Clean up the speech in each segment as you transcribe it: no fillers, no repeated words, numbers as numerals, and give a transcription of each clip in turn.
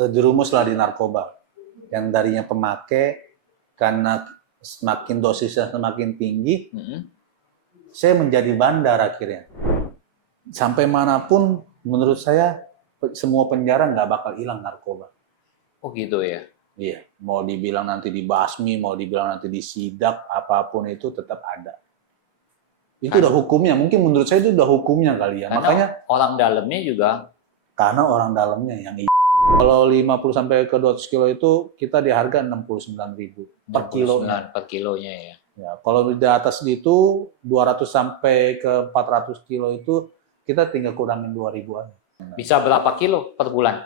terjerumuslah di narkoba. Yang darinya pemakai, karena semakin dosisnya semakin tinggi, saya menjadi bandar akhirnya. Sampai manapun, menurut saya, semua penjara nggak bakal hilang narkoba. Oh gitu ya? Iya, mau dibilang nanti dibasmi, mau dibilang nanti disidak, apapun itu tetap ada. Itu udah hukumnya, mungkin menurut saya itu udah hukumnya kali ya. Karena Makanya orang dalamnya juga. karena orang dalamnya yang kalau 50 sampai ke 200 kilo itu kita di harga 69.000 per kilo. Per kilonya ya. Ya, kalau di atas itu 200 sampai ke 400 kilo itu kita tinggal kurangin 2.000-an. Bisa berapa kilo per bulan?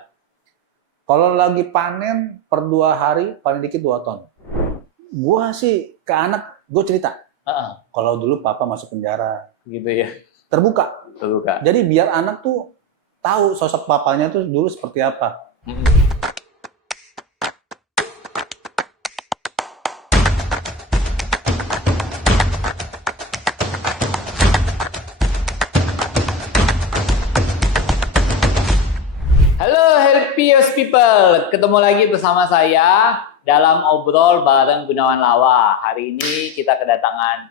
Kalau lagi panen per 2 hari paling dikit 2 ton. Gua sih ke anak, gue cerita. Kalau dulu papa masuk penjara. Gitu ya? Terbuka. Jadi biar anak tuh tahu sosok papanya tuh dulu seperti apa. Halo Helpios People, ketemu lagi bersama saya dalam obrol bareng Gunawan Lawa. Hari ini kita kedatangan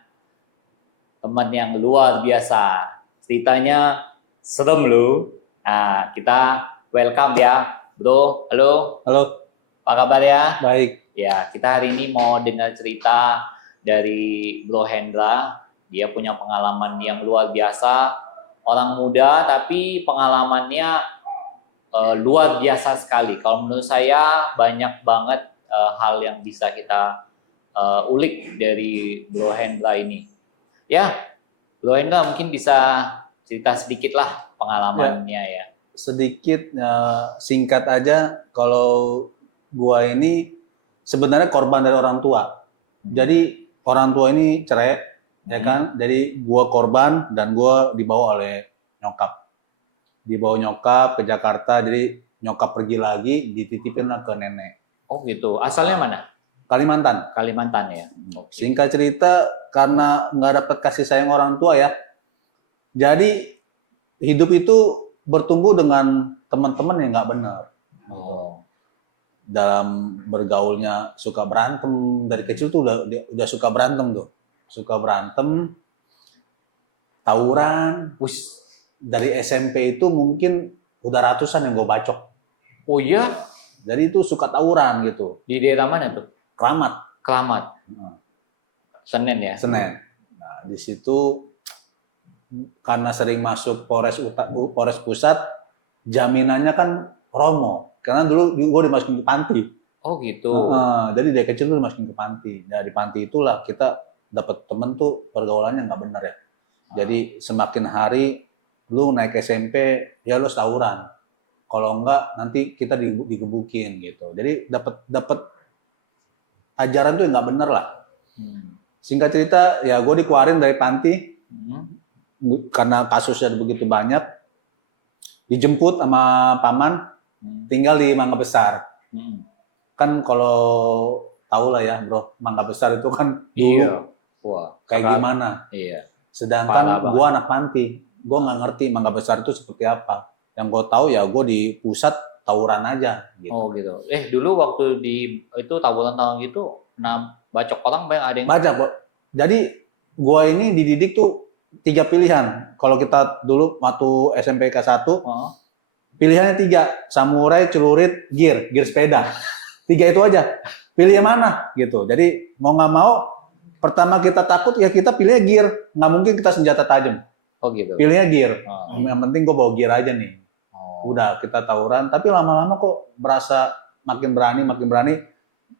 teman yang luar biasa. Ceritanya serem loh. Nah, kita welcome ya, bro. Halo. Halo. Apa kabar ya? Baik. Ya, kita hari ini mau dengar cerita dari Bro Hendra. Dia punya pengalaman yang luar biasa. Orang muda tapi pengalamannya luar biasa sekali. Kalau menurut saya banyak banget hal yang bisa kita ulik dari Bro Hendra ini. Ya, Bro Hendra mungkin bisa cerita sedikit lah pengalamannya ya. Sedikit singkat aja, kalau gua ini sebenarnya korban dari orang tua. Jadi orang tua ini cerai, ya kan? Jadi gua korban dan gua dibawa oleh nyokap. Dibawa nyokap ke Jakarta, jadi nyokap pergi lagi, dititipin lah ke nenek. Oh gitu, asalnya mana? Kalimantan. Kalimantan ya. Singkat cerita, karena nggak dapat kasih sayang orang tua ya, jadi hidup itu bertumbuh dengan teman-teman yang nggak benar. Oh. Dalam bergaulnya suka berantem, dari kecil tuh udah suka berantem tuh, suka berantem, tawuran. Dari SMP itu mungkin udah ratusan yang gue bacok. Oh iya? Jadi itu suka tawuran gitu. Di daerah mana tuh? Keramat. Senen ya? Senen. Nah, di situ karena sering masuk Polres Pusat, jaminannya kan Romo. Karena dulu gue dimasukin ke panti. Oh gitu. Jadi dari kecil tuh dimasukin ke panti. Dari panti itulah kita dapat temen tuh pergaulannya nggak benar ya. Jadi semakin hari lu naik SMP, ya lu tawuran. Kalau enggak, nanti kita digebukin gitu. Jadi dapat ajaran tuh nggak bener lah. Singkat cerita, ya gue dikeluarin dari panti karena kasusnya begitu banyak. Dijemput sama paman, tinggal di Mangga Besar. Kan kalau tahu lah ya, bro, Mangga Besar itu kan dulu kayak gimana. Iya. Sedangkan gue anak panti. Gue nggak ngerti Mangga Besar itu seperti apa. Yang gue tahu ya gue di pusat tawuran aja. Gitu. Oh gitu. Dulu waktu di itu tawuran gitu, bacok orang banyak ada yang. Baca, Bo. Jadi gue ini dididik tuh 3 pilihan. Kalau kita dulu waktu SMP K1, pilihannya 3. Samurai, celurit, gear sepeda. 3 itu aja. Pilih yang mana gitu. Jadi mau nggak mau, pertama kita takut ya kita pilihnya gear. Nggak mungkin kita senjata tajam. Oh gitu. Pilihnya gear. Yang penting gue bawa gear aja nih. Udah kita tawuran, tapi lama-lama kok berasa makin berani.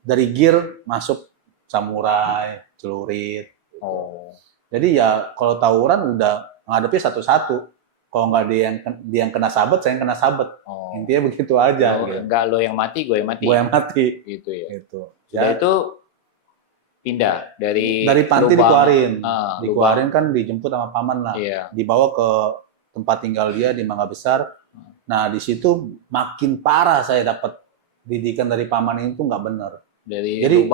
Dari gear masuk samurai, celurit. Jadi ya kalau tawuran udah ngadepnya satu-satu. Kalau nggak dia yang kena sabet, saya yang kena sabet. Intinya begitu aja. Enggak lo yang mati, gue yang mati. Gue yang mati. Gitu ya. Gitu. Sudah itu pindah dari panti dikeluarin. Dikeluarin kan dijemput sama paman lah. Iya. Dibawa ke tempat tinggal dia di Mangga Besar. Nah, di situ makin parah saya dapat didikan dari paman itu nggak benar. Jadi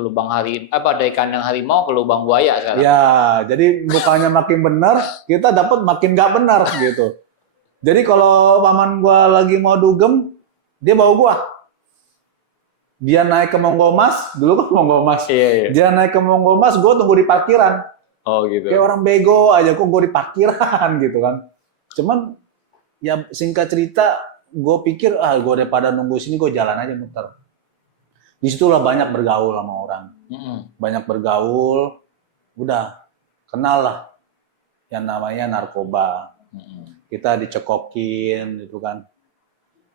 lubang dari kandang harimau ke lubang buaya sekarang. Ya, jadi bukannya makin benar, kita dapat makin nggak benar gitu. Jadi kalau paman gua lagi mau dugem, dia bawa gua. Dia naik ke Monggomas, dulu kan Monggomas. Iya. Dia naik ke Monggomas, gua tunggu di parkiran. Oh gitu. Kayak orang bego aja, kok gua di parkiran gitu kan. Cuman ya singkat cerita, gue pikir gue daripada nunggu sini gue jalan aja muter. Disitulah banyak bergaul sama orang, banyak bergaul, udah kenal lah yang namanya narkoba. Kita dicekokin gitu kan,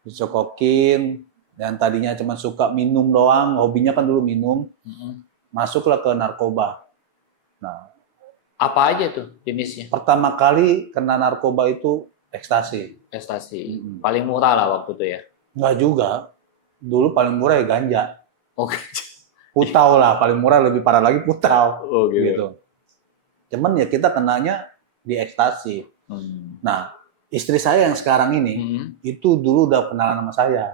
dicekokin. Dan tadinya cuma suka minum doang, hobinya kan dulu minum, masuklah ke narkoba. Nah, apa aja tuh jenisnya? pertama kali kena narkoba itu ekstasi. Ekstasi. Paling murah lah waktu itu ya. Enggak juga. Dulu paling murah ya ganja. Oke. Putau lah, paling murah, lebih parah lagi putau. Oh gitu. Cuman ya kita kenanya di ekstasi. Nah, istri saya yang sekarang ini, itu dulu udah kenalan sama saya.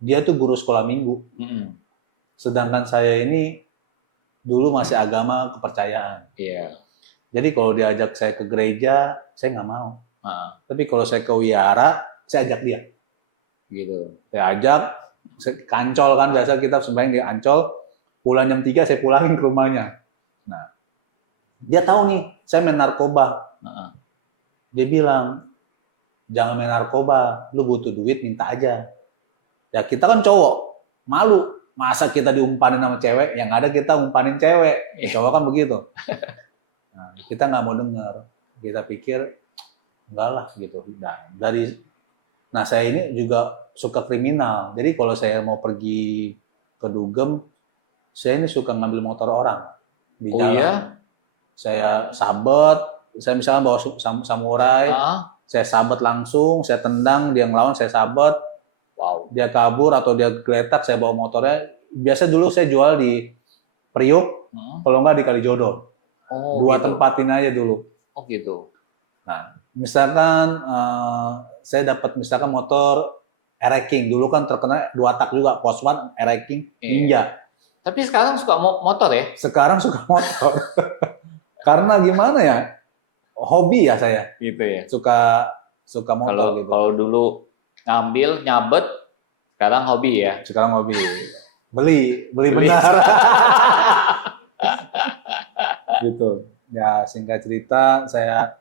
Dia tuh guru sekolah minggu. Sedangkan saya ini dulu masih agama kepercayaan. Iya. Jadi kalau diajak saya ke gereja, saya nggak mau. Tapi kalau saya ke wihara, saya ajak dia. Gitu. Saya ajak, ke Ancol kan, biasa kita sembahyang di Ancol, pulang jam 3 saya pulangin ke rumahnya. Nah, dia tahu nih, saya main narkoba. Dia bilang, jangan main narkoba, lu butuh duit minta aja. Ya kita kan cowok, malu. Masa kita diumpanin sama cewek, yang ada kita umpanin cewek. Cowok kan begitu. Nah, kita nggak mau dengar. Kita pikir, enggak lah gitu. Nah, saya ini juga suka kriminal. Jadi kalau saya mau pergi ke Dugem, saya ini suka ngambil motor orang di jalan. Iya? Saya sabet, saya misalnya bawa samurai, saya sabet langsung, saya tendang, dia ngelawan, saya sabet. Wow. Dia kabur atau dia geletak, saya bawa motornya. Biasa dulu saya jual di Priuk, kalau nggak di Kalijodo. Dua gitu. Tempatin aja dulu. Oh gitu. Nah, misalkan saya dapat misalkan motor Ereking, dulu kan terkenal 2 tak juga, Poswan, Ereking, Ninja. Tapi sekarang suka motor ya? Sekarang suka motor. Karena gimana ya? Hobi ya saya. Gitu ya. Suka motor gitu. Kalau dulu ngambil, nyabet, sekarang hobi ya? Sekarang hobi. Beli benar. Gitu. Ya, singkat cerita saya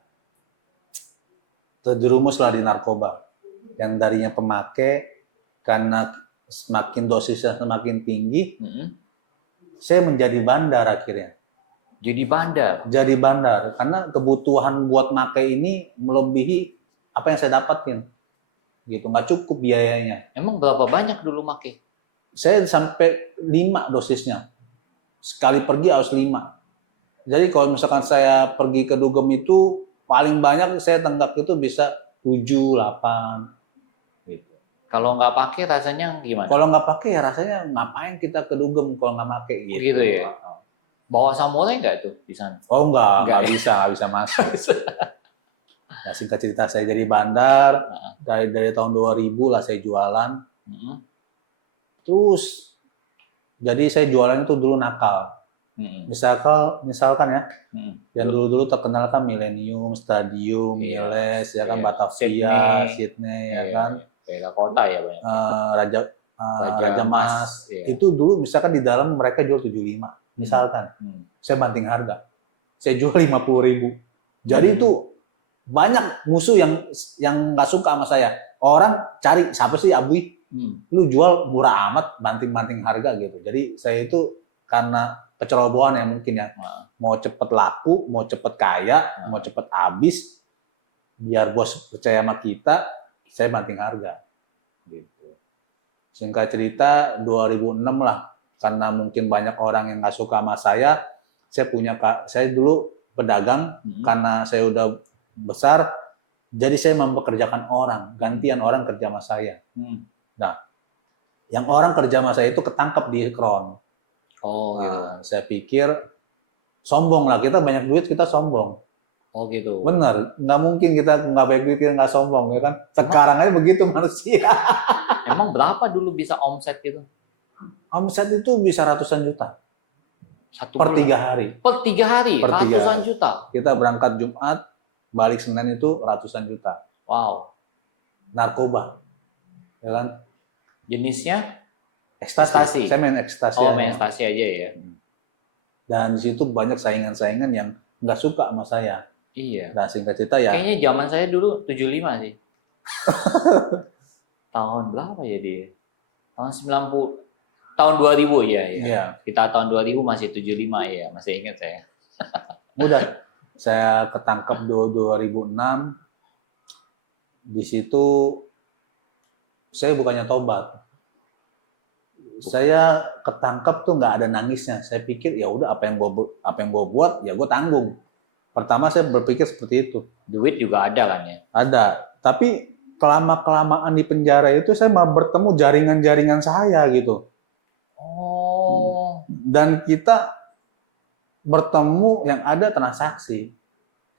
terjerumus lah di narkoba. Yang darinya pemakai, karena semakin dosisnya semakin tinggi, saya menjadi bandar akhirnya. Jadi bandar? Jadi bandar. Karena kebutuhan buat makai ini melebihi apa yang saya dapatin. Gitu, nggak cukup biayanya. Emang berapa banyak dulu makai? Saya sampai 5 dosisnya. Sekali pergi harus 5. Jadi kalau misalkan saya pergi ke Dugem itu, paling banyak saya tenggak itu bisa 7, 8. Gitu. Kalau nggak pakai rasanya gimana? Kalau nggak pakai ya rasanya ngapain kita ke Dugem kalau nggak pakai gitu. Gitu ya? Bawa samurai nggak tuh di sana? Oh nggak bisa masuk. Nah, singkat cerita saya jadi bandar, dari tahun 2000 lah saya jualan. Terus, jadi saya jualan itu dulu nakal. Misalkan ya, yang dulu terkenal kan Millennium, Stadium, Miles, ya kan, Batavia, Sydney, ya kan. Beda kota ya banyak. Raja Mas. Itu dulu misalkan di dalam mereka jual 75, misalkan. Saya banting harga. Saya jual 50.000. Jadi itu banyak musuh yang nggak suka sama saya. Orang cari siapa sih Abui? Lu jual murah amat, banting-banting harga gitu. Jadi saya itu karena kecerobohan ya mungkin ya. Mau cepet laku, mau cepet kaya, mau cepet habis, biar bos percaya sama kita, saya banting harga. Gitu. Singkat cerita 2006 lah, karena mungkin banyak orang yang nggak suka sama saya dulu pedagang, karena saya udah besar, jadi saya mempekerjakan orang, gantian orang kerja sama saya. Nah, yang orang kerja sama saya itu ketangkep di Kron. Oh gitu. Saya pikir sombong lah, kita banyak duit kita sombong. Oh gitu. Bener, nggak mungkin kita nggak banyak duit kita nggak sombong ya kan. Sekarang aja begitu manusia. Emang berapa dulu bisa omset gitu? Omset itu bisa ratusan juta. Per 3 hari. Per 3 hari? Per 3 ratusan hari. Juta? Kita berangkat Jumat, balik Senin itu ratusan juta. Wow. Narkoba. Ya kan? Jenisnya Ekstasi. Saya main ekstasi. Oh, main ekstasi aja ya. Dan di situ banyak saingan-saingan yang nggak suka sama saya. Iya. Dan singkat cerita ya. Kayaknya zaman saya dulu 75 sih. Tahun berapa ya dia? Tahun 90, tahun 2000 ya. Iya. Kita tahun 2000 masih 75 ya, masih ingat saya. Mudah. Saya ketangkep 2006. Di situ saya bukannya tobat. Saya ketangkep tuh nggak ada nangisnya. Saya pikir ya udah apa yang gua buat ya gue tanggung. Pertama saya berpikir seperti itu. Duit juga ada kan ya? Ada. Tapi kelamaan di penjara itu saya malah bertemu jaringan-jaringan saya gitu. Oh. Dan kita bertemu yang ada transaksi.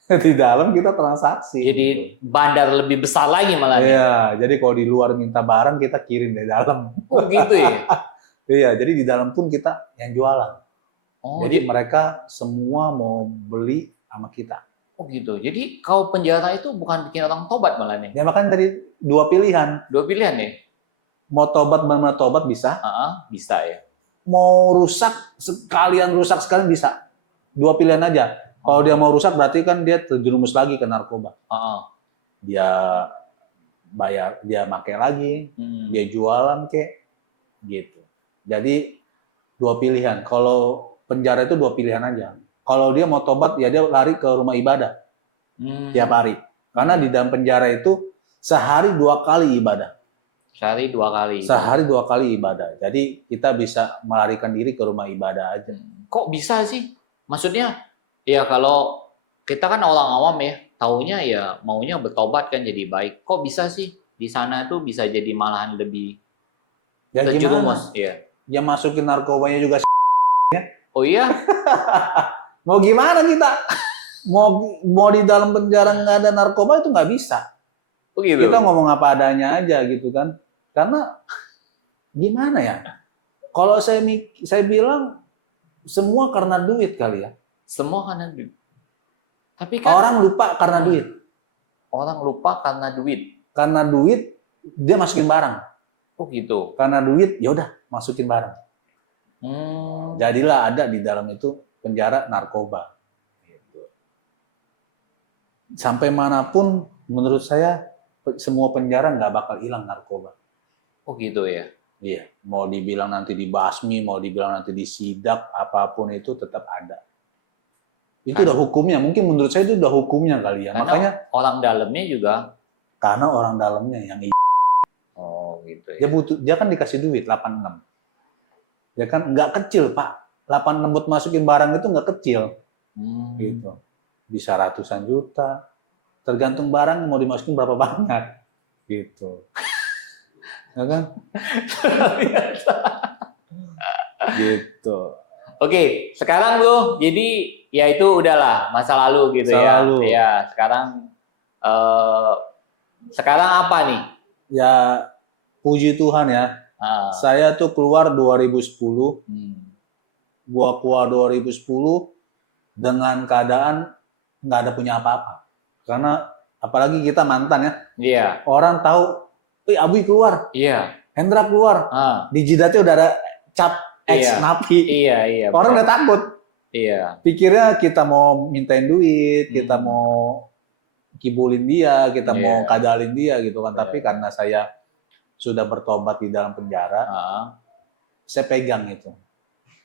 Di dalam kita transaksi. Jadi gitu. Bandar lebih besar lagi malah. Iya, jadi kalau di luar minta barang kita kirim dari dalam. Oh gitu ya? Iya, jadi di dalam pun kita yang jualan. Oh, jadi mereka semua mau beli sama kita. Oh gitu. Jadi kau penjara itu bukan bikin orang tobat malah nih? Ya makanya tadi dua pilihan. Dua pilihan ya? Mau tobat benar-benar tobat bisa. Bisa ya. Mau rusak sekalian bisa. Dua pilihan aja. Kalau dia mau rusak berarti kan dia terjerumus lagi ke narkoba. Dia bayar, dia pakai lagi, dia jualan kek, gitu. Jadi dua pilihan. Kalau penjara itu dua pilihan aja. Kalau dia mau tobat ya dia lari ke rumah ibadah tiap hari. Karena di dalam penjara itu sehari 2 kali ibadah. Sehari 2 kali. Sehari 2 kali ibadah. Jadi kita bisa melarikan diri ke rumah ibadah aja. Kok bisa sih? Maksudnya ya kalau kita kan orang awam ya, taunya ya maunya bertobat kan jadi baik. Kok bisa sih di sana tuh bisa jadi malahan lebih terjerumus? Ya. Ya masukin narkobanya juga Oh iya? Mau gimana kita? Mau di dalam penjara nggak ada narkoba itu nggak bisa. Oh gitu. Kita ngomong apa adanya aja gitu kan. Karena gimana ya? Kalau saya bilang semua karena duit kali ya. Semua karena duit. Tapi kan orang lupa karena duit. Orang lupa karena duit. Karena duit dia masukin barang. Oh gitu. Karena duit ya udah masukin barang. Jadilah ada di dalam itu penjara narkoba. Gitu. Sampai manapun menurut saya semua penjara nggak bakal hilang narkoba. Oh gitu ya. Iya. Mau dibilang nanti dibasmi, mau dibilang nanti disidak, apapun itu tetap ada. Itu udah hukumnya. Mungkin menurut saya itu udah hukumnya kali ya. Karena makanya orang dalamnya juga. Karena orang dalamnya yang Oh gitu ya. Dia kan dikasih duit 86. Dia kan nggak kecil Pak. 86 buat masukin barang itu nggak kecil. Gitu. Bisa ratusan juta. Tergantung barang mau dimasukin berapa banyak. Gitu. Ya kan? Gitu. Oke, sekarang Bro, jadi ya itu udahlah masa lalu gitu ya. Ya, sekarang apa nih? Ya puji Tuhan ya. Saya tuh keluar 2010. Gua keluar 2010 dengan keadaan nggak ada punya apa-apa. Karena apalagi kita mantan ya. Iya. Orang tahu, Abuy keluar. Iya. Hendra keluar. Di jidatnya udah ada cap X napi. Iya. Orang udah takut. Iya. Pikirnya kita mau mintain duit, kita mau kibulin dia, kita mau kadalin dia gitu kan. Tapi karena saya sudah bertobat di dalam penjara, saya pegang itu.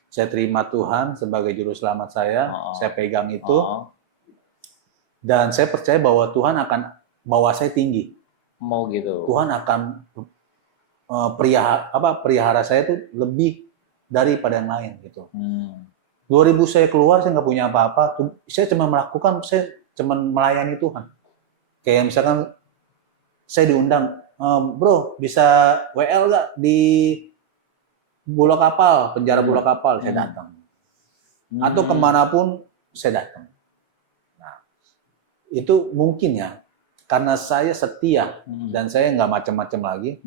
Saya terima Tuhan sebagai juru selamat saya pegang itu. Dan saya percaya bahwa Tuhan akan bawa saya tinggi. Mau gitu. Tuhan akan pelihara saya itu lebih daripada yang lain gitu. 2000 saya keluar, saya nggak punya apa-apa. Saya cuma melayani Tuhan. Kayak misalkan saya diundang, bro bisa WL nggak di Bola Kapal, penjara Bola Kapal, saya datang. Atau kemanapun saya datang. Nah, itu mungkin ya, karena saya setia dan saya nggak macam-macam lagi.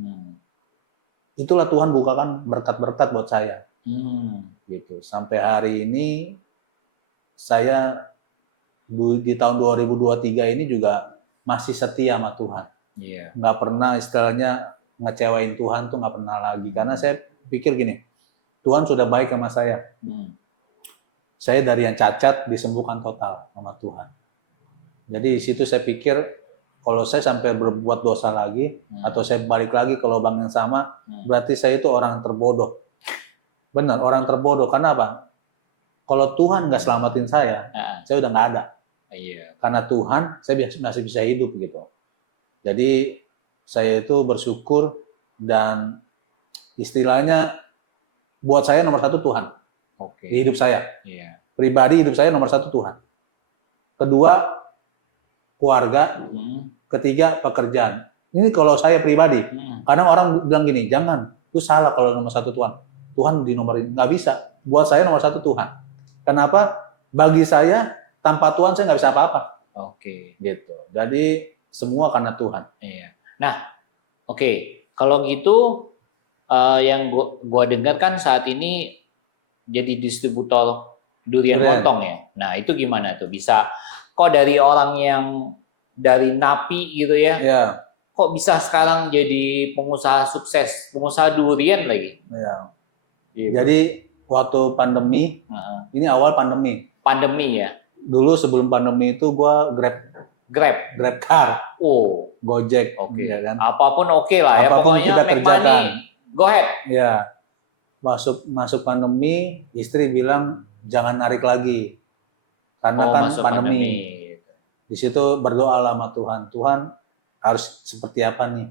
Itulah Tuhan bukakan berkat-berkat buat saya. Gitu. Sampai hari ini saya di tahun 2023 ini juga masih setia sama Tuhan. Nggak pernah istilahnya ngecewain Tuhan tuh nggak pernah lagi. Karena saya pikir gini, Tuhan sudah baik sama saya. Saya dari yang cacat disembuhkan total sama Tuhan. Jadi di situ saya pikir kalau saya sampai berbuat dosa lagi atau saya balik lagi ke lubang yang sama, berarti saya itu orang terbodoh. Benar, orang terbodoh. Karena apa? Kalau Tuhan nggak selamatin saya udah nggak ada. Iya. Karena Tuhan, saya masih bisa hidup gitu. Jadi saya itu bersyukur dan istilahnya buat saya nomor satu Tuhan. Oke. Di hidup saya. Iya. Pribadi hidup saya nomor satu Tuhan. Kedua, keluarga. Ketiga, pekerjaan. Ini kalau saya pribadi. Kadang orang bilang gini, jangan, itu salah kalau nomor satu Tuhan. Tuhan di nomor ini. Nggak bisa. Buat saya nomor satu Tuhan. Kenapa? Bagi saya, tanpa Tuhan saya nggak bisa apa-apa. Oke. Gitu. Jadi semua karena Tuhan. Iya. Nah, oke. Kalau gitu, yang gua dengar kan saat ini jadi distributor durian montong ya. Nah, itu gimana tuh? Bisa kok dari orang yang dari napi gitu ya? Iya. Kok bisa sekarang jadi pengusaha sukses, pengusaha durian lagi? Iya. Gitu. Jadi waktu pandemi, ini awal pandemi. Pandemi ya. Dulu sebelum pandemi itu gue Grab car. Oh, Gojek. oke. Ya kan? Apapun oke lah ya. Apapun Pokoknya kita make kerjakan. money, go ahead. Ya. Masuk pandemi, istri bilang jangan narik lagi. Karena kan pandemi. Di situ berdoa sama Tuhan. Tuhan harus seperti apa nih?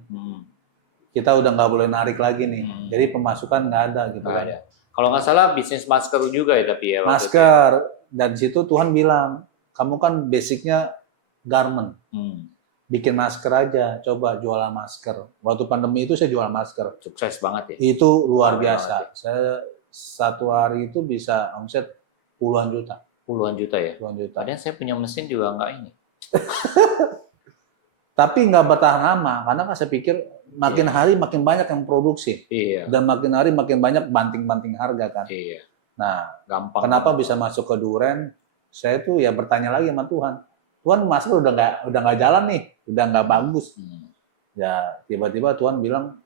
Kita udah nggak boleh narik lagi nih. Jadi pemasukan nggak ada gitu kan. Ada. Kalau nggak salah bisnis masker juga ya tapi ya. Masker. Dan di situ Tuhan bilang, kamu kan basicnya garment. Bikin masker aja, coba jualan masker. Waktu pandemi itu saya jual masker. Sukses banget ya. Itu luar biasa. Saya satu hari itu bisa omset puluhan juta. Puluhan juta ya? Puluhan juta. Padahal saya punya mesin juga nggak ini. Tapi nggak bertahan lama, karena kan saya pikir makin hari makin banyak yang produksi. Iya. Dan makin hari makin banyak banting-banting harga kan. Iya. Nah, gampang. Kenapa bisa masuk ke duren? Saya tuh ya bertanya lagi sama Tuhan. Tuhan masker udah nggak jalan nih, udah nggak bagus. Ya tiba-tiba Tuhan bilang,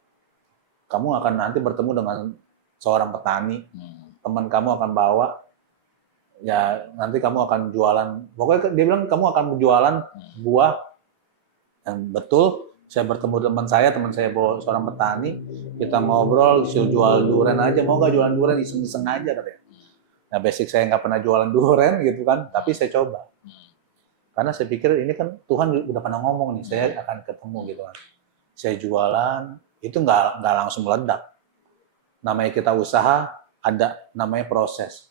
kamu akan nanti bertemu dengan seorang petani, teman kamu akan bawa, ya nanti kamu akan jualan. Pokoknya dia bilang kamu akan jualan buah. Dan betul, saya bertemu teman saya bawa seorang petani, kita ngobrol, disuruh jual duren aja, mau nggak jualan duren, iseng-iseng aja katanya. Nah basic saya nggak pernah jualan duren gitu kan, tapi saya coba. Karena saya pikir ini kan Tuhan udah pernah ngomong nih, saya akan ketemu gitu kan. Saya jualan, itu nggak langsung meledak. Namanya kita usaha, ada namanya proses.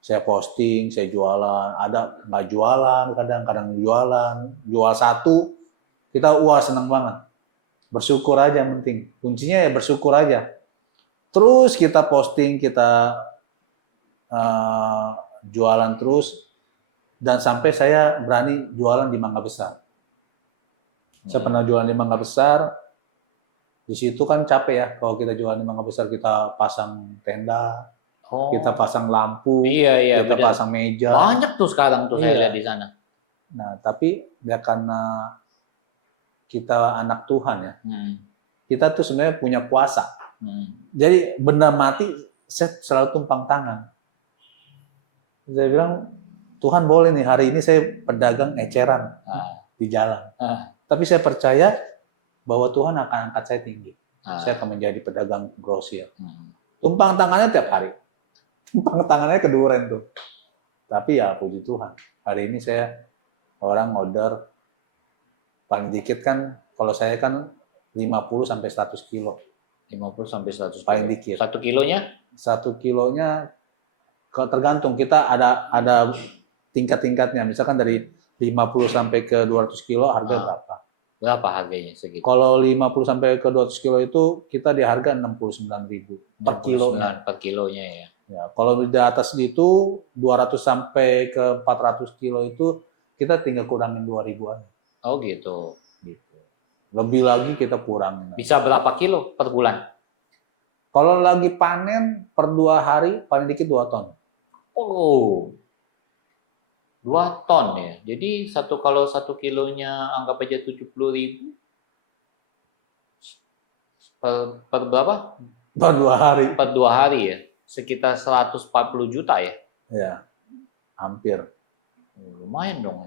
Saya posting, saya jualan, ada nggak jualan, kadang-kadang jual satu, kita wah senang banget. Bersyukur aja yang penting. Kuncinya ya bersyukur aja. Terus kita posting, kita jualan terus, dan sampai saya berani jualan di Mangga Besar. Saya pernah jualan di Mangga Besar, di situ kan capek ya, kalau kita jualan di Mangga Besar kita pasang tenda, kita pasang lampu, kita pasang meja. Banyak tuh sekarang tuh saya lihat di sana. Nah, tapi ya karena kita anak Tuhan ya, kita tuh sebenarnya punya kuasa. Jadi benda mati saya selalu tumpang tangan. Saya bilang, Tuhan boleh nih hari ini saya pedagang eceran di jalan. Tapi saya percaya bahwa Tuhan akan angkat saya tinggi. Saya akan menjadi pedagang grosir. Tumpang tangannya tiap hari. Tumpang tangannya ke duren tuh. Tapi ya puji Tuhan. Hari ini saya orang order paling dikit kan, kalau saya kan 50 sampai 100 kilo. 50 sampai 100 paling dikit. 1 kilonya? 1 kilonya tergantung, kita ada tingkat-tingkatnya. Misalkan dari 50 sampai ke 200 kilo harga berapa? Berapa harganya segitu? Kalau 50 sampai ke 200 kilo itu kita di harga 69.000 per kilo. Per kilonya ya. Ya, kalau di atas itu 200 sampai ke 400 kilo itu kita tinggal kurangin 2.000 aja. Oh gitu. Lebih lagi kita kurangin. Bisa berapa kilo per bulan? Kalau lagi panen per 2 hari paling dikit 2 ton. Oh, 2 ton ya. Jadi kalau 1 kilonya anggap aja 70.000, per berapa? Per 2 hari. Per 2 hari ya? Sekitar 140 juta ya? Ya, hampir. Lumayan dong.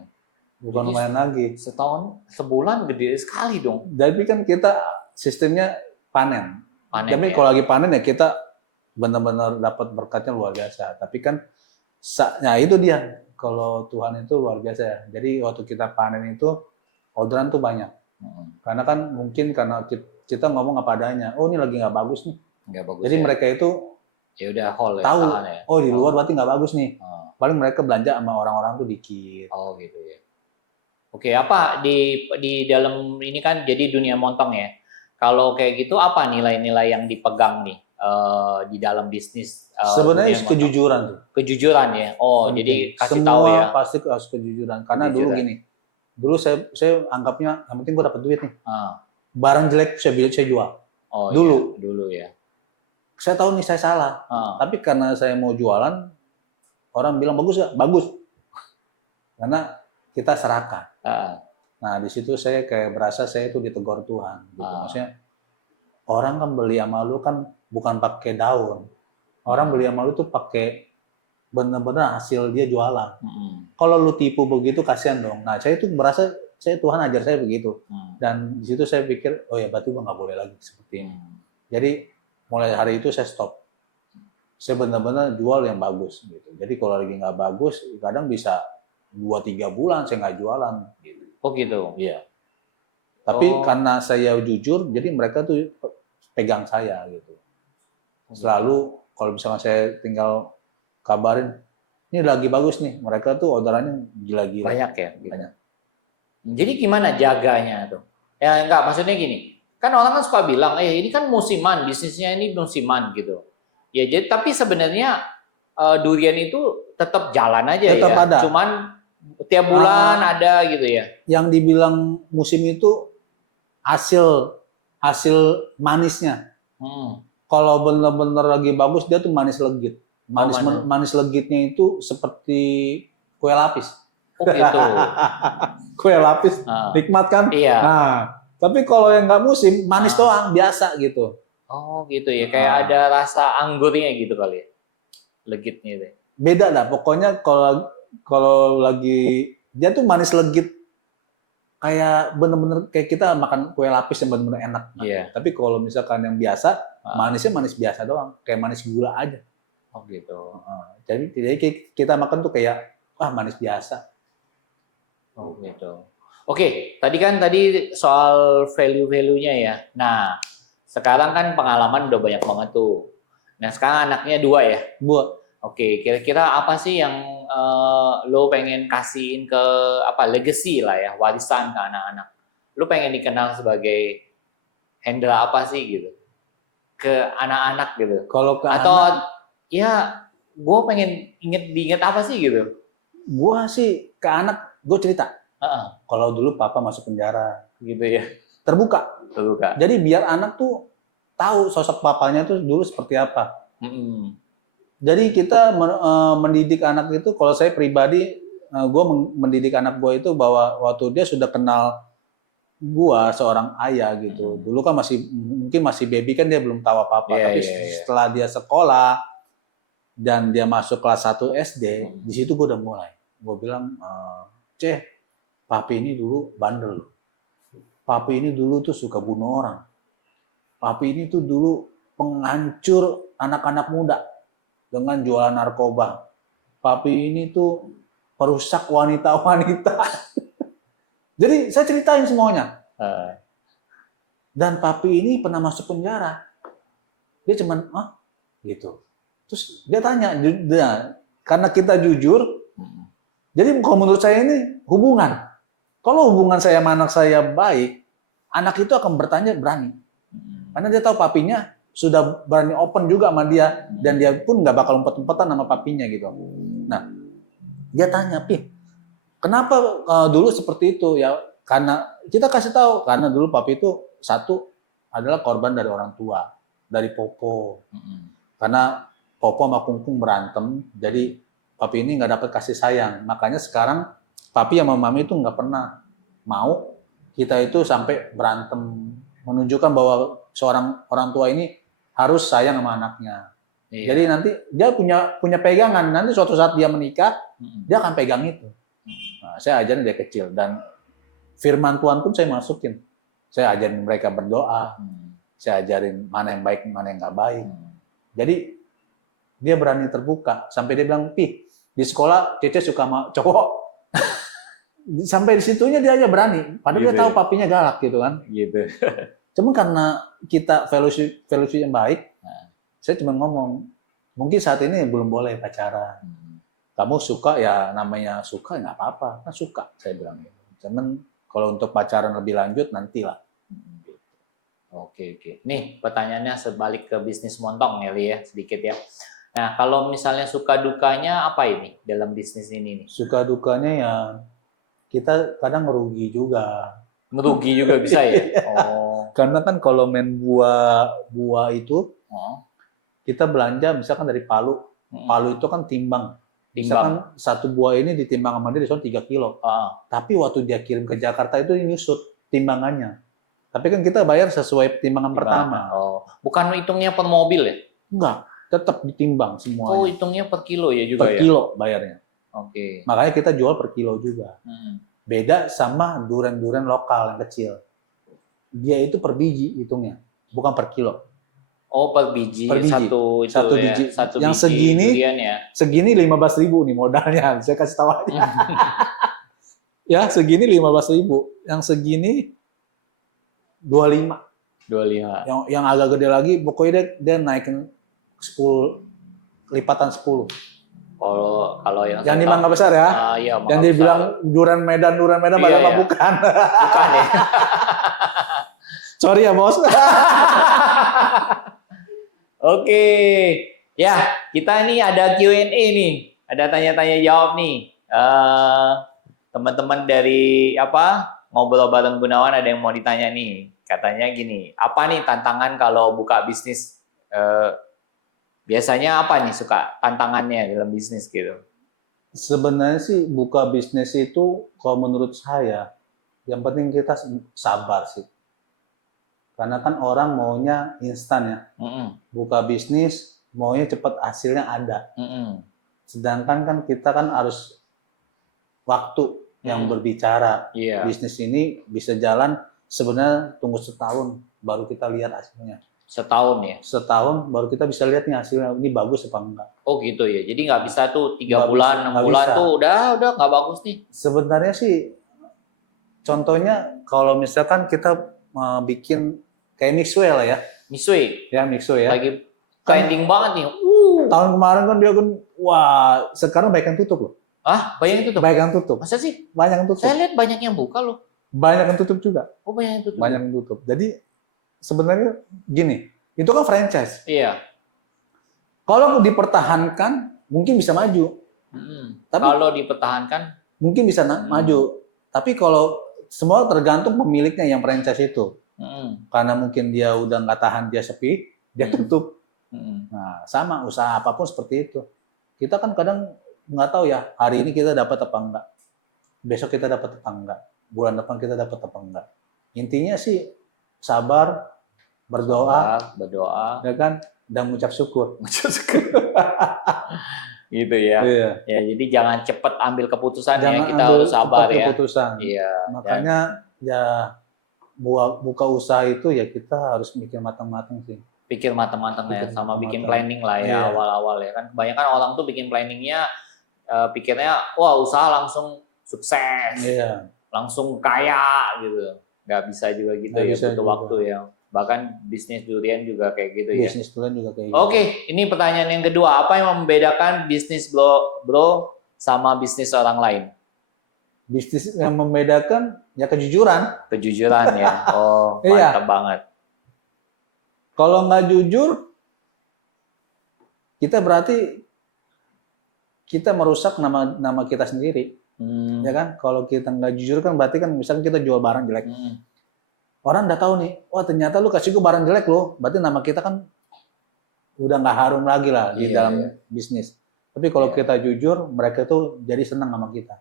Bukan Jadi lumayan lagi. Setahun, sebulan gede sekali dong. Jadi kan kita sistemnya panen. Panen Tapi ya. kalau lagi panen ya kita benar-benar dapat berkatnya luar biasa. Tapi kan, nah itu dia. Kalau Tuhan itu luar biasa ya. Jadi waktu kita panen itu, orderan tuh banyak. Karena kan mungkin karena kita ngomong apa adanya. Oh ini lagi nggak bagus nih. Nggak bagus. Jadi ya. mereka itu Ya udah hold ya, tahu. tahan ya. Oh di luar berarti nggak bagus nih. Oh. Paling mereka belanja sama orang-orang tuh dikit. Oh gitu ya. Oke, apa di dalam ini kan jadi dunia montong ya. Kalau kayak gitu apa nilai-nilai yang dipegang nih di dalam bisnis? Sebenarnya dunia montong? kejujuran tuh. Kejujuran ya. Oh, Penting. jadi kasih Semua tahu ya. pasti harus kejujuran. Karena dulu Kejujuran. gini. Dulu saya anggapnya yang penting gue dapat duit nih. Ah. Barang jelek saya jual. Oh, Dulu. iya, dulu ya. Saya tahu nih saya salah. Ah. Tapi karena saya mau jualan, orang bilang bagus nggak? Bagus. Karena kita serahkan. Ah. Nah di situ saya kayak berasa saya itu ditegur Tuhan. Gitu. Ah. Maksudnya orang kan beli sama lu kan bukan pakai daun. Orang beli sama lu tuh pakai benar-benar hasil dia jualan. Kalau lu tipu begitu kasihan dong. Nah saya itu berasa Tuhan ajar saya begitu. Dan di situ saya pikir oh ya berarti gua nggak boleh lagi seperti ini. Jadi mulai hari itu saya stop. Saya benar-benar jual yang bagus gitu. Jadi kalau lagi nggak bagus kadang bisa 2-3 bulan saya nggak jualan gitu. Oh gitu. Iya. Tapi karena saya jujur, jadi mereka tuh pegang saya gitu. Selalu kalau misalnya saya tinggal kabarin, ini lagi bagus nih, mereka tuh orderannya gila-gila. Banyak ya. Gitu. Banyak. Jadi gimana jaganya tuh? Ya enggak, maksudnya gini. Kan orang kan suka bilang, ini kan musiman, bisnisnya ini musiman gitu. Ya jadi tapi sebenarnya durian itu tetap jalan aja tetap ya. Ada. Cuman tiap bulan ada gitu ya. Yang dibilang musim itu hasil manisnya. Kalau benar-benar lagi bagus dia tuh manis legit. Manis legitnya itu seperti kue lapis. Oh gitu. Kue lapis nikmat kan? Iya. Nah, tapi kalau yang nggak musim manis doang biasa gitu. Oh gitu ya, kayak ada rasa anggurnya gitu kali ya. Legitnya itu. Beda lah, pokoknya kalau lagi dia tuh manis legit kayak bener-bener kayak kita makan kue lapis yang bener-bener enak. Nah, tapi kalau misalkan yang biasa, manisnya manis biasa doang, kayak manis gula aja. Oh gitu. Jadi kita makan tuh kayak manis biasa. Oh gitu. Oke, tadi soal value-value-nya ya. Nah, sekarang kan pengalaman udah banyak banget tuh. Nah, sekarang anaknya 2 ya? 2. Oke, kira-kira apa sih yang lo pengen kasihin ke legacy lah ya, warisan ke anak-anak? Lo pengen dikenal sebagai Hendra apa sih gitu? Ke anak-anak gitu. Kalau ke atau anak, ya gue pengen diinget apa sih gitu? Gue sih ke anak, gue cerita. Kalau dulu papa masuk penjara. Gitu ya. Terbuka. Jadi biar anak tuh tahu sosok papanya tuh dulu seperti apa. Jadi kita mendidik anak itu, kalau saya pribadi, gue mendidik anak gue itu bahwa waktu dia sudah kenal gue seorang ayah gitu. Dulu kan mungkin masih baby kan dia belum tahu apa-apa. Tapi setelah dia sekolah dan dia masuk kelas 1 SD, di situ gue udah mulai. Gue bilang, papi ini dulu bandel. Papi ini dulu tuh suka bunuh orang. Papi ini tuh dulu penghancur anak-anak muda dengan jualan narkoba. Papi ini tuh perusak wanita-wanita. Jadi saya ceritain semuanya. Dan papi ini pernah masuk penjara. Dia cuman, gitu. Terus dia tanya, karena kita jujur, jadi kalau menurut saya ini hubungan. Kalau hubungan saya sama anak saya baik, anak itu akan bertanya berani. Karena dia tahu papinya sudah berani open juga sama dia, dan dia pun nggak bakal umpet-umpetan sama papinya gitu. Nah, dia tanya, Pi, kenapa dulu seperti itu? Ya, karena kita kasih tahu, karena dulu papi itu satu adalah korban dari orang tua, dari Popo. Karena Popo sama Kungkung berantem, jadi papi ini nggak dapat kasih sayang. Makanya sekarang papi sama mami itu nggak pernah mau kita itu sampai berantem, menunjukkan bahwa seorang orang tua ini harus sayang sama anaknya. Iya. Jadi nanti dia punya pegangan. Nanti suatu saat dia menikah, dia akan pegang itu. Nah, saya ajarin dari kecil dan firman Tuhan pun saya masukin. Saya ajarin mereka berdoa. Saya ajarin mana yang baik, mana yang nggak baik. Jadi dia berani terbuka. Sampai dia bilang, Pi, di sekolah Cece suka sama cowok. Sampai di situnya dia aja berani. Padahal Gitu dia tahu ya. papinya galak gitu kan. Gitu. Cuma karena kita value yang baik, saya cuma ngomong, mungkin saat ini belum boleh pacaran. Kamu suka ya namanya suka nggak apa-apa, kan suka saya bilang. Cuman kalau untuk pacaran lebih lanjut nantilah. Oke. Nih pertanyaannya sebalik ke bisnis montong nih Li ya, sedikit ya. Nah kalau misalnya suka dukanya apa ini dalam bisnis ini nih? Suka dukanya ya kita kadang merugi juga. Merugi juga bisa ya? Oh. Karena kan kalau main buah itu kita belanja misalkan dari Palu. Palu itu kan timbang. Misalkan satu buah ini ditimbang sama dia di sana 3 kilo. Tapi waktu dia kirim ke Jakarta itu nyusut timbangannya. Tapi kan kita bayar sesuai timbangan pertama. Oh, bukan hitungnya per mobil ya? Enggak, tetap ditimbang semuanya. Oh, hitungnya per kilo ya juga per kilo bayarnya. Oke. Makanya kita jual per kilo juga. Beda sama durian-durian lokal yang kecil. Dia itu per biji hitungnya, bukan per kilo. Oh, per biji. Per biji. Satu ya. biji. Yang segini, durian ya. Segini 15.000 nih modalnya. Saya kasih tahu aja. Ya, segini 15.000. Yang segini 25. Yang agak gede lagi, pokoknya dia naikin 10 lipatan 10. Kalau yang di Mangga Besar ya. Iya, yang dia bilang durian Medan padahal bukan. Bukan ya. Sorry ya, Bos. Oke. Ya, kita ini ada Q&A nih. Ada tanya-tanya jawab nih. Teman-teman dari ngobrol bareng Gunawan ada yang mau ditanya nih. Katanya gini, apa nih tantangan kalau buka bisnis? Biasanya apa nih suka tantangannya dalam bisnis gitu? Sebenarnya sih buka bisnis itu kalau menurut saya yang penting kita sabar sih. Karena kan orang maunya instan ya. Buka bisnis maunya cepat hasilnya ada. Sedangkan kan kita kan harus waktu yang berbicara. Bisnis ini bisa jalan sebenarnya tunggu setahun baru kita lihat hasilnya. Setahun ya? Setahun baru kita bisa lihat nih hasilnya ini bagus apa enggak. Oh gitu ya, jadi nggak bisa tuh 3 bulan, 6 bulan tuh udah nggak bagus nih. Sebenarnya sih, contohnya kalau misalkan kita bikin kayak Mixway lah ya. Mixway? Ya Mixway ya. Lagi trending banget nih. Tahun kemarin kan dia kan, wah sekarang banyak yang tutup loh. Banyak yang tutup? Banyak yang tutup. Masa sih? Banyak yang tutup. Saya lihat banyak yang buka loh. Banyak yang tutup juga. Oh banyak yang tutup? Banyak yang tutup. Jadi sebenarnya gini, itu kan franchise. Iya. Kalau dipertahankan, mungkin bisa maju. Tapi kalau dipertahankan, mungkin bisa maju. Tapi kalau semua tergantung pemiliknya yang franchise itu. Karena mungkin dia udah nggak tahan, dia sepi, dia tutup. Nah, sama usaha apapun seperti itu. Kita kan kadang nggak tahu ya, hari ini kita dapat apa enggak. Besok kita dapat apa enggak. Bulan depan kita dapat apa enggak. Intinya sih sabar, berdoa, ya kan, dan mengucap syukur. Gitu ya. Iya. Ya, jadi jangan cepat ambil keputusan ya, kita harus sabar ya. Keputusan. Iya. Makanya ya buka usaha itu ya kita harus mikir matang-matang sih. Pikir matang-matang ya, sama bikin planning lah ya awal-awal ya kan. Kebanyakan orang tuh bikin planningnya pikirnya wah usaha langsung sukses, langsung kaya gitu. Nggak bisa juga gitu ya, butuh waktu ya. Bahkan bisnis durian juga kayak gitu ya. Bisnis durian juga kayak gitu. Oke, ini pertanyaan yang kedua. Apa yang membedakan bisnis bro sama bisnis orang lain? Bisnis yang membedakan ya kejujuran. Kejujuran ya. Oh, mantap banget. Kalau nggak jujur, kita berarti kita merusak nama kita sendiri. Ya kan? Kalau kita nggak jujur kan berarti kan misalnya kita jual barang jelek. Orang udah tahu nih, wah ternyata lu kasih gue barang jelek loh. Berarti nama kita kan udah nggak harum lagi lah di dalam bisnis. Tapi kalau kita jujur, mereka tuh jadi senang sama kita.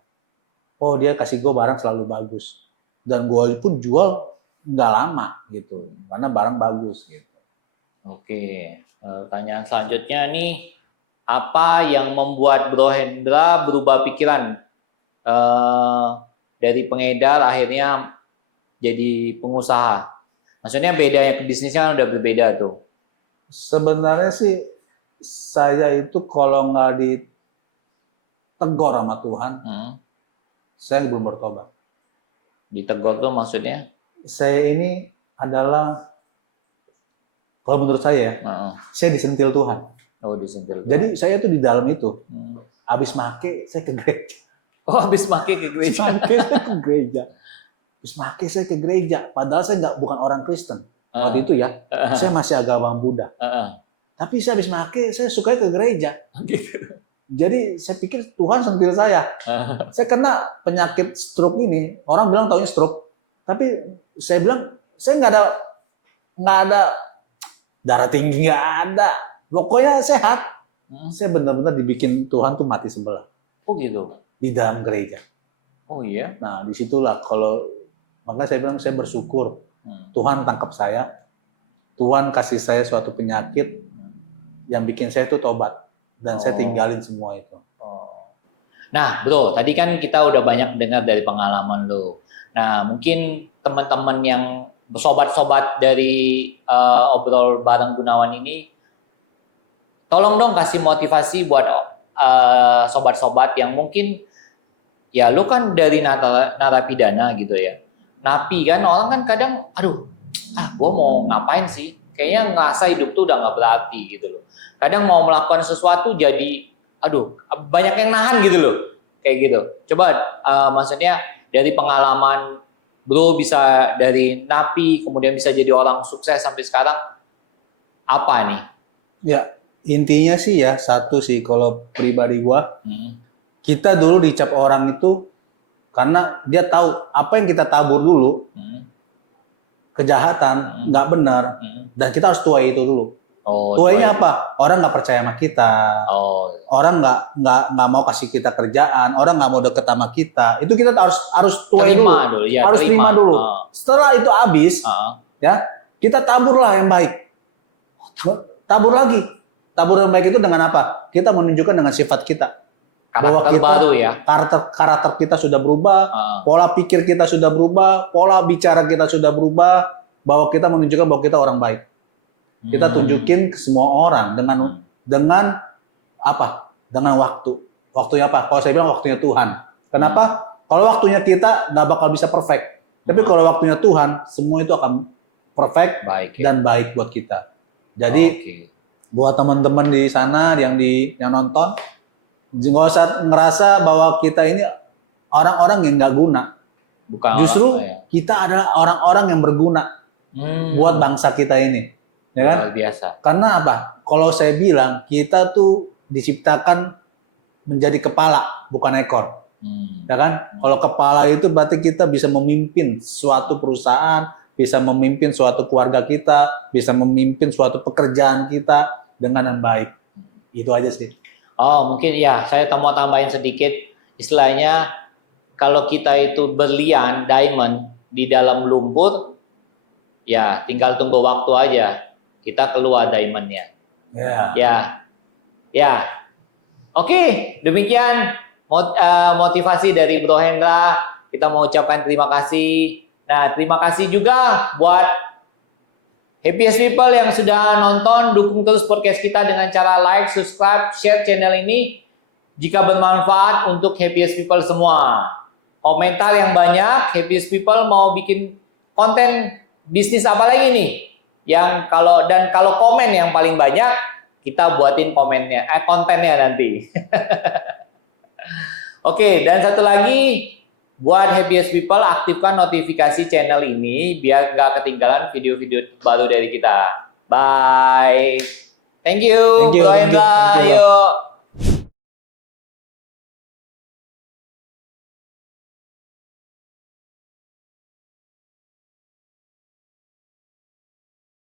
Oh dia kasih gue barang selalu bagus. Dan gue pun jual nggak lama gitu, karena barang bagus gitu. Oke, pertanyaan selanjutnya nih, apa yang membuat Bro Hendra berubah pikiran dari pengedar akhirnya jadi pengusaha? Maksudnya bedanya ke bisnisnya kan udah berbeda tuh. Sebenarnya sih saya itu kalau nggak ditegur sama Tuhan, saya belum bertobat. Ditegur tuh maksudnya? Saya ini adalah, kalau menurut saya, saya disentil Tuhan. Oh, disentil Tuhan. Jadi saya tuh di dalam itu, habis make saya ke gereja. Oh, habis make ke gereja? Habis make saya ke gereja. Padahal saya bukan orang Kristen. Waktu itu ya, saya masih agama Buddha. Tapi saya habis make, saya suka ke gereja. Gitu. Jadi saya pikir Tuhan sentil saya. Saya kena penyakit stroke ini. Orang bilang taunya stroke. Tapi saya bilang, saya nggak ada darah tinggi, nggak ada. Pokoknya sehat. Saya benar-benar dibikin Tuhan tuh mati sebelah. Oh gitu? Di dalam gereja. Oh iya? Nah disitulah makanya saya bilang saya bersyukur. Tuhan tangkap saya. Tuhan kasih saya suatu penyakit yang bikin saya tuh tobat. Dan saya tinggalin semua itu. Nah bro, tadi kan kita udah banyak dengar dari pengalaman lo. Nah mungkin teman-teman yang sobat-sobat dari obrol bareng Gunawan ini, tolong dong kasih motivasi buat sobat-sobat yang mungkin, ya lu kan dari narapidana gitu ya. Napi kan, orang kan kadang, gue mau ngapain sih? Kayaknya ngerasa hidup tuh udah nggak berarti gitu loh. Kadang mau melakukan sesuatu jadi, banyak yang nahan gitu loh. Kayak gitu. Coba maksudnya dari pengalaman bro bisa dari napi, kemudian bisa jadi orang sukses sampai sekarang, apa nih? Ya, intinya sih ya, satu sih kalau pribadi gua, kita dulu dicap orang itu karena dia tahu apa yang kita tabur dulu, kejahatan, nggak benar, dan kita harus tuai itu dulu. Tuainya apa? Orang nggak percaya sama kita, orang nggak mau kasih kita kerjaan, orang nggak mau deket sama kita. Itu kita harus tuai dulu, ya, harus terima dulu. Setelah itu habis, ya kita taburlah yang baik. Tabur lagi. Tabur yang baik itu dengan apa? Kita menunjukkan dengan sifat kita. Bahwa kita baru ya. Karakter kita sudah berubah, pola pikir kita sudah berubah, pola bicara kita sudah berubah, bahwa kita menunjukkan bahwa kita orang baik. Kita tunjukin ke semua orang dengan apa? Dengan waktu. Waktunya apa? Kalau saya bilang waktunya Tuhan. Kenapa? Kalau waktunya kita nggak bakal bisa perfect. Tapi kalau waktunya Tuhan, semua itu akan perfect dan baik buat kita. Jadi buat teman-teman di sana yang nonton, nggak usah ngerasa bahwa kita ini orang-orang yang nggak guna. Justru kita adalah orang-orang yang berguna buat bangsa kita ini. Ya kan? Luar biasa. Karena apa? Kalau saya bilang kita tuh diciptakan menjadi kepala, bukan ekor. Ya kan? Kalau kepala itu berarti kita bisa memimpin suatu perusahaan, bisa memimpin suatu keluarga kita, bisa memimpin suatu pekerjaan kita dengan yang baik. Itu aja sih. Oh, mungkin ya, saya mau tambahin sedikit. Istilahnya, kalau kita itu berlian, diamond, di dalam lumpur, ya tinggal tunggu waktu aja. Kita keluar diamondnya. Ya. Oke, demikian motivasi dari Bro Hendra. Kita mau ucapkan terima kasih. Nah, terima kasih juga buat Happiest People yang sudah nonton. Dukung terus podcast kita dengan cara like, subscribe, share channel ini jika bermanfaat untuk Happiest People semua. Komentar yang banyak, Happiest People mau bikin konten bisnis apa lagi nih? Kalau komen yang paling banyak, kita buatin kontennya nanti. Oke, dan satu lagi, buat Happiest People, aktifkan notifikasi channel ini biar nggak ketinggalan video-video baru dari kita. Bye. Thank you, Bro Hendra. Yuk.